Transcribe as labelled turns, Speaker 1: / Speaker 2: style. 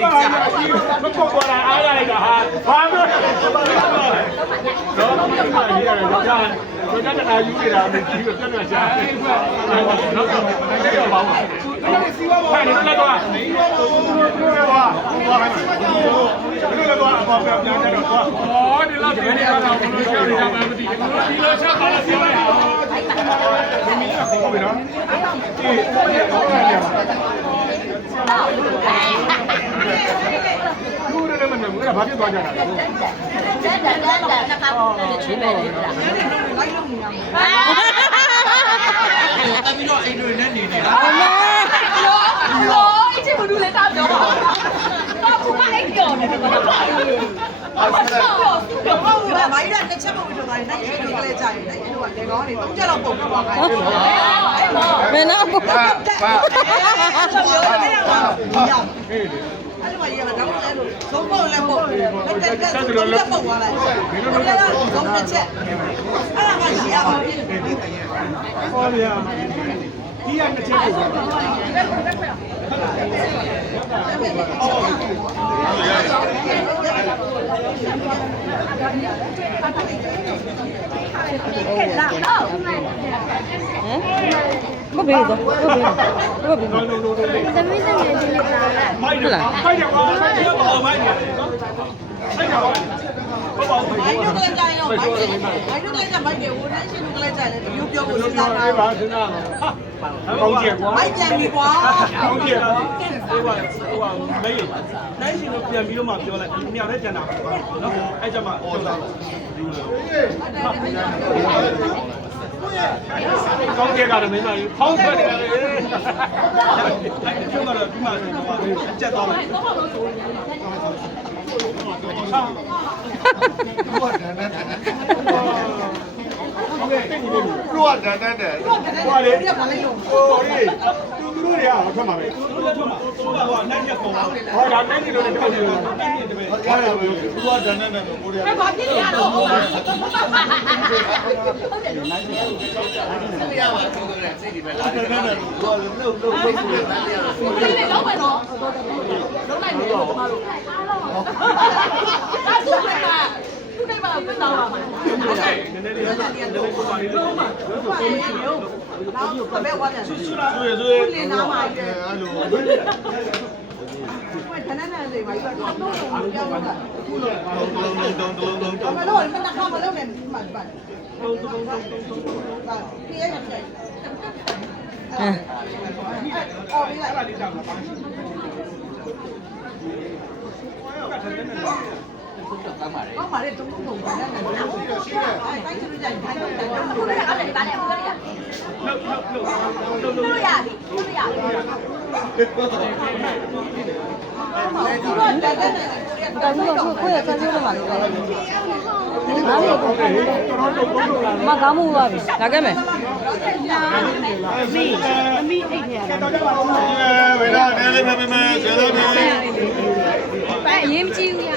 Speaker 1: အေးချာမပုတ်သွားတာအားရလိုက်တာဟာဘာလို့တော့ဒီမှာနေရတယ်တော့ကြာတော့တတနာယူနေတာမကြည့်ဘူးတက်နေကြတယ်နော်တော့တက်ရပါဘူးခိုင်နေတော့တော့ဒီလိုတော့ဘာဘာဟဲ့ဒီလိုတော့အပေါ်ပြန်ပြန်တော့တော့ဩဒီလောက်ပြန်နေတာတော့ဘယ်လိုကြောက်နေတာမှမသိဘူးဒီလိုချက်ပါလားပြောလိုက်ဟာဒီမီးကခေါ်ပြီနော်အေး ဟုတ်တယ်ဟုတ်တယ်လူတွေလည်းမနေဘူးအဲ့ဒါဘာဖြစ်သွားကြတာလဲ
Speaker 2: တက်တက်တက်တက်နှစ်ခါချွေးမယ်လေလား
Speaker 3: လိုက်လို့မရဘူး
Speaker 4: တမီးတော့အိမ်တွေနဲ့နေနေတာ
Speaker 2: လောလောအချင်းမလို့လေတာပြောပါတော့ဘူးမအိပ်ကြော်နေတယ်ဘာလို့ဘာလို့ပြော
Speaker 3: ချက်ပုံထုတ်သွားတယ်နိုင်ရှင်တွေကလေးကြာတယ်နိုင်ရှင်တို့ကလေကောင်းနေတော့ကြက်တော့ပုံထုတ်သွားခိုင်းတယ်
Speaker 5: မင်းတော့
Speaker 1: ဘာဘာ
Speaker 3: အဲ့လိုမျိုးတဲ့ကောင်ရ
Speaker 1: ဟေးလေ
Speaker 3: အဲ့လိုမှရတာတော့အဲ့လိုသုံးပုံလည်းပုံတက်တက်တက်တက်ပုံသွားလိုက်ဘယ်လိုလဲသုံးတစ်ချက်အဲ့ဒါမှရှိရပါပြီ
Speaker 1: ဟောဗျာဒီကတစ်ချက်ကို
Speaker 5: ဟမ်မ ဘေးတော့မဘေးတော့မဘေး
Speaker 1: နော်နော်နော်
Speaker 6: သမီးစနေဒီနေ့လာလာ
Speaker 1: မိုက်တယ်မိုက်တယ်ကွာမိုက်တယ်ကွာမိုက်တယ်နော်အဲ့ဒါဘာဘာ မိုက်
Speaker 3: မို
Speaker 1: တယ်
Speaker 3: င်းတို့ကလည်းကြာရောမိုင်းတို့မိုင်းတို့ကလည်းကြာမိုင်းတွေဟိုနိုင်ရှင်တို့ကလည်းကြာတယ်ဒီမျိုးပြောဖို့စဉ်းစားတာ
Speaker 1: အေးပါစဉ်းစားပါဟောင်းကျကွာ
Speaker 3: မိုင်းပြန်ပြီကွာ
Speaker 1: ဟောင်းကျကွာဟိုကဟိုကမေးနိုင်ရှင်ကိုပြန်ပြီးတော့မှပြောလိုက်ဒီမြောက်နဲ့ကျန်တာနော်အဲ့ကြမှာအော်တာ ကောင်းကြကတော့မင်းမကြီးဖောင်းထွက်နေတယ်လေအဲ့ဒီကတော့ဒီမှာအကျက်သွားလိုက်
Speaker 7: တို့ကတန်တန်တယ်
Speaker 1: ဟိုလေ
Speaker 3: ဒီကဘာလဲလို့
Speaker 1: ဟိုလေသူတို့တွေကဟောထွက်မှာပဲသူတို့လည်းထွက်မှာသူကဟိုနိုင်ရက်ပုံဟောဒါနိုင်ကြီးလို့လည်းထွက်နေတယ်နိုင်ကြီးတပည့်
Speaker 7: ကားရဘူးတို့ကတန်တ န်တယ်ကိုရီးယား
Speaker 2: ဘာဖြစ်ရတော့ဟုတ်တယ်
Speaker 4: စိတ်တွေပဲလာ
Speaker 7: တန်တန်တယ်ကိုကလှုပ်လှုပ်လှုပ်လှုပ်
Speaker 2: ဒီနေ့တော့မယ်နော်လုံးလိုက်မယ်လို့ကျမတို့ဒါသူ့နေမှာသူ့နေမှာပြန်တော့ပါမှာ
Speaker 1: နည်းနည်းလေးနည်းနည်းလေးပုံပါလေးလို့ဆိုဆိုဆိုမရှိဘူး
Speaker 3: နောက်ဘယ်ဝါပြန်ဆူဆူလာ
Speaker 1: ဆိုရဆိုရ
Speaker 3: လင်းနာမှာရဲ့
Speaker 7: အဲ့လို
Speaker 3: ဘယ်ခဏနဲ့လေဘာကြီးတော့တော့ပြောင်းတာ
Speaker 1: ခုတော့
Speaker 7: တုံးတုံးတုံးတုံးတုံး
Speaker 3: မလို့မနခမ လို့နဲ့မှတ်ပါတုံးတုံးတုံးတုံးတုံးပါပြည့်ရတယ်အဲအော်ဒီလိုက်
Speaker 1: အဲ့ဒါလေးတောင်းတာပါ
Speaker 3: ကောင်းပါလေတုံးတုံးတုံးပါနဲ့နဲ့အဲတိုင်းချလို့ကြိုက်တိုင်းတော့တိုင်းတော့
Speaker 2: သူ့ရဲ့အဲ့ဒါလည်းဘာလဲသူ့ရဲ့
Speaker 1: လှုပ်လှုပ်လှုပ်လှုပ်လှုပ်
Speaker 2: သူ့ရဲ့သူ့ရဲ့
Speaker 3: ဒီတော့တက်တဲ့နဲ့ကိုရီးယား
Speaker 5: တော်ပြီတော့ကိုယ့်ရဲ့ဆန်းကျိုးတော့ပါလေငါ့ကိုမကောင်းမှုပါပြီလာခဲ့မယ်
Speaker 7: ဝေလာနေလေးပဲပဲဆယ်လေးပဲ
Speaker 6: ပဲအရေးမကြီးဘူးရ